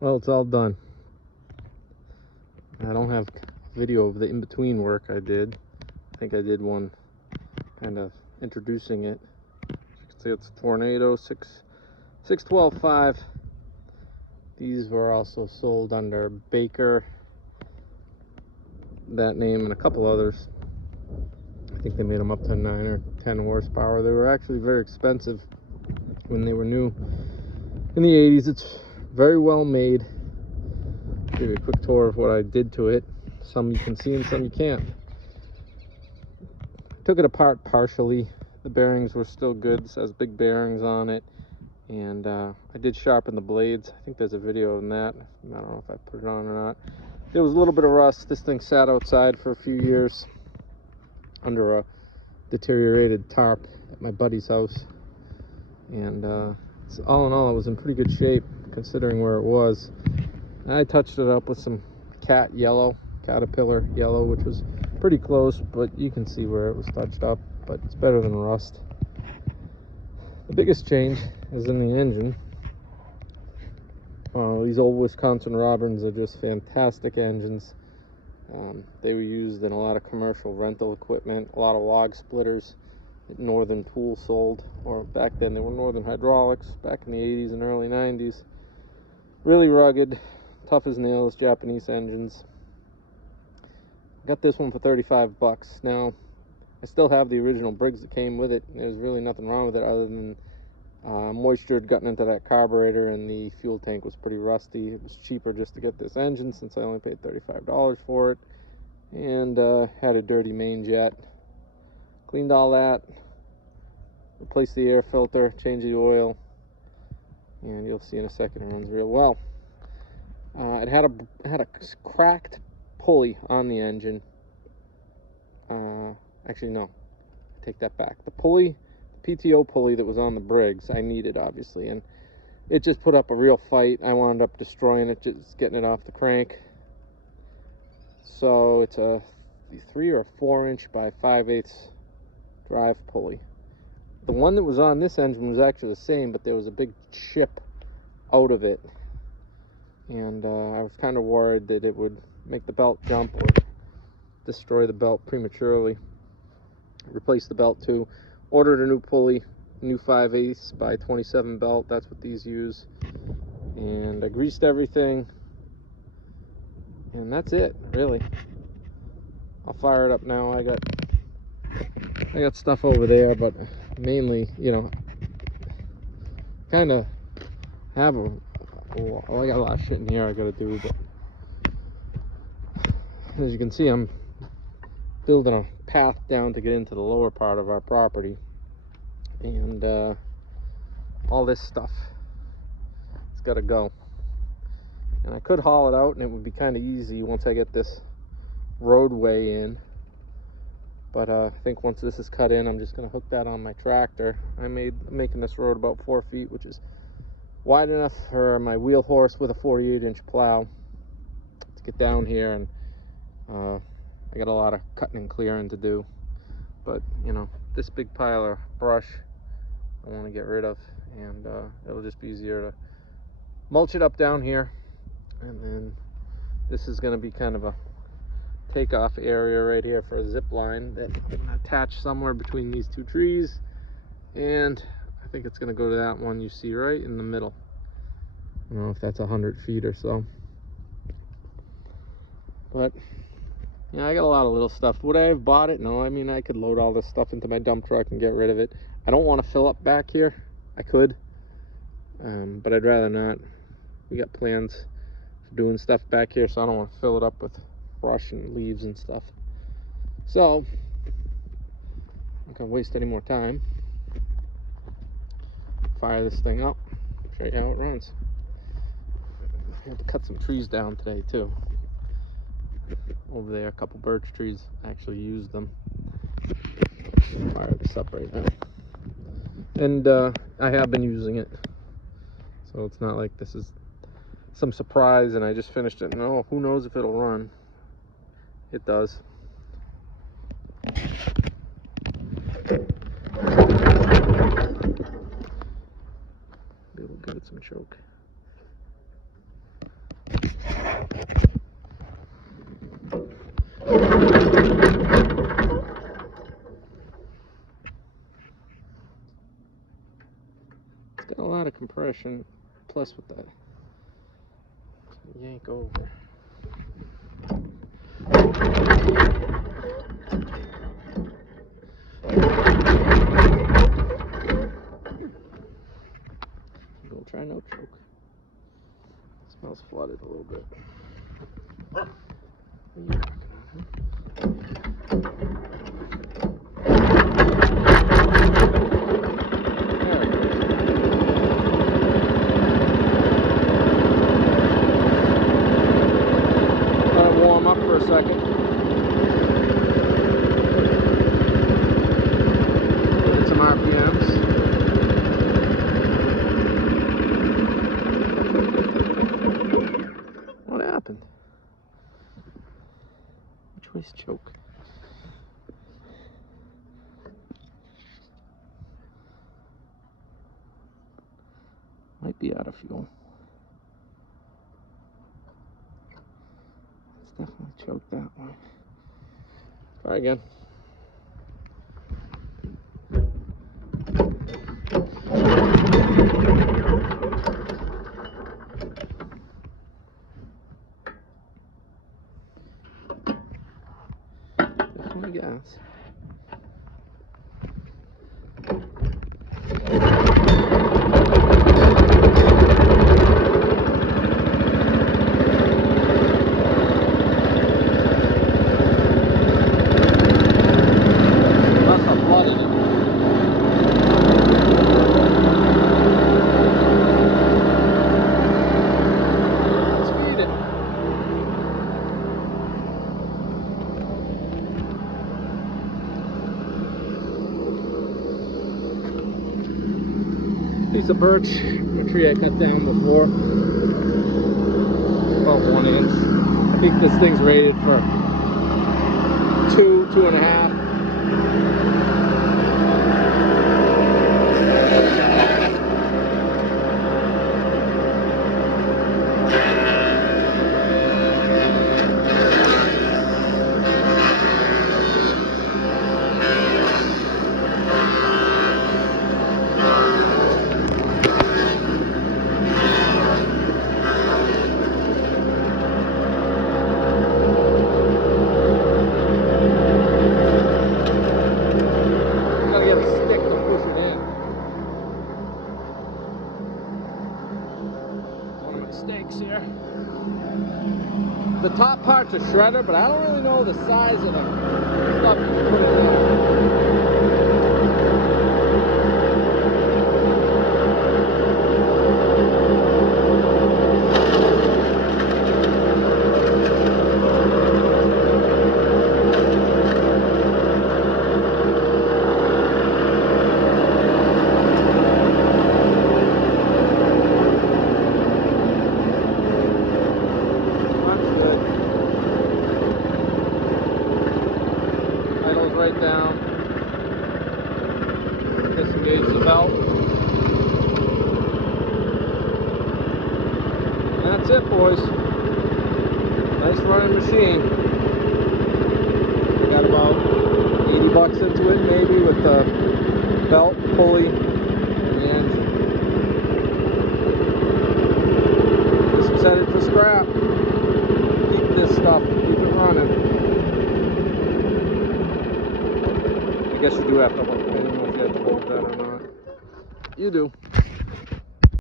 Well, it's all done. I don't have video of the in-between work I did. I think I did one kind of introducing it. You can see it's a Tornado 612.5. These were also sold under Baker, that name, and a couple others. I think they made them up to 9 or 10 horsepower. They were actually very expensive when they were new in the 80s. It's very well made. Give you a quick tour of what I did to it. Some you can see and some you can't. Took it apart partially. The bearings were still good. This has big bearings on it. And I did sharpen the blades. I think there's a video on that. I don't know if I put it on or not. There was a little bit of rust. This thing sat outside for a few years under a deteriorated tarp at my buddy's house. And all in all, it was in pretty good shape considering where it was. I touched it up with some caterpillar yellow, which was pretty close, but you can see where it was touched up, but it's better than rust. The biggest change is in the engine. These old Wisconsin Roberts are just fantastic engines. They were used in a lot of commercial rental equipment, a lot of log splitters that Northern Tool sold, or back then they were Northern Hydraulics, back in the 80s and early 90s. Really rugged, tough as nails, Japanese engines. Got this one for 35 bucks. Now, I still have the original Briggs that came with it. There's really nothing wrong with it other than moisture had gotten into that carburetor and the fuel tank was pretty rusty. It was cheaper just to get this engine since I only paid $35 for it. And had a dirty main jet. Cleaned all that, replaced the air filter, changed the oil, and you'll see in a second it runs real well. It had a cracked pulley on the engine. Actually, no, take that back. The pulley, the PTO pulley that was on the Briggs, I needed obviously, and it just put up a real fight. I wound up destroying it, just getting it off the crank. So it's a 3 or 4 inch by 5/8 drive pulley. The one that was on this engine was actually the same, but there was a big chip out of it, and I was kind of worried that it would make the belt jump or destroy the belt prematurely. Replaced the belt too. Ordered a new pulley, new 5/8 by 27 belt. That's what these use. And I greased everything, and that's it, really. I'll fire it up now. I got stuff over there, but mainly, you know, kind of have I got a lot of shit in here I gotta do, but as you can see, I'm building a path down to get into the lower part of our property, and all this stuff it's got to go. And I could haul it out and it would be kind of easy once I get this roadway in, but I think once this is cut in, I'm just going to hook that on my tractor. I'm making this road about 4 feet, which is wide enough for my wheel horse with a 48-inch plow to get down here, and I got a lot of cutting and clearing to do. But you know, this big pile of brush I want to get rid of, and it'll just be easier to mulch it up down here. And then this is going to be kind of a takeoff area right here for a zip line that I'm going to attach somewhere between these two trees, and I think it's going to go to that one you see right in the middle. I don't know if that's 100 feet or so, but yeah, I got a lot of little stuff. Would I have bought it? No. I mean, I could load all this stuff into my dump truck and get rid of it. I don't want to fill up back here. I could, but I'd rather not. We got plans for doing stuff back here, so I don't want to fill it up with brush and leaves and stuff. So I'm not gonna waste any more time. Fire this thing up, show you how it runs. I had to cut some trees down today too. Over there, a couple birch trees. I actually used them. Fire this up right now, and I have been using it, so it's not like this is some surprise and I just finished it. No, who knows if it'll run. It does. Maybe we'll give it some choke. traction, plus with that yank over. We'll try no choke. Smells flooded a little bit. What are you working on, Let it warm up for a second. Give it some RPMs. What happened? Which way's choke? Might be out of fuel. It's definitely choked that way. Try again. Definitely gas. Piece of birch, a tree I cut down before, about 1 inch. I think this thing's rated for 2.5. Mistakes here. The top part's a shredder, but I don't really know the size of the stuff you can put in there. Right down, disengage the belt, and that's it, boys. Nice running machine. I got about 80 bucks into it, maybe, with the belt, pulley, and the engine. This is headed for scrap. Keep this stuff, keep it running. I guess you do have to hold. I don't know if you have to hold that or not. You do.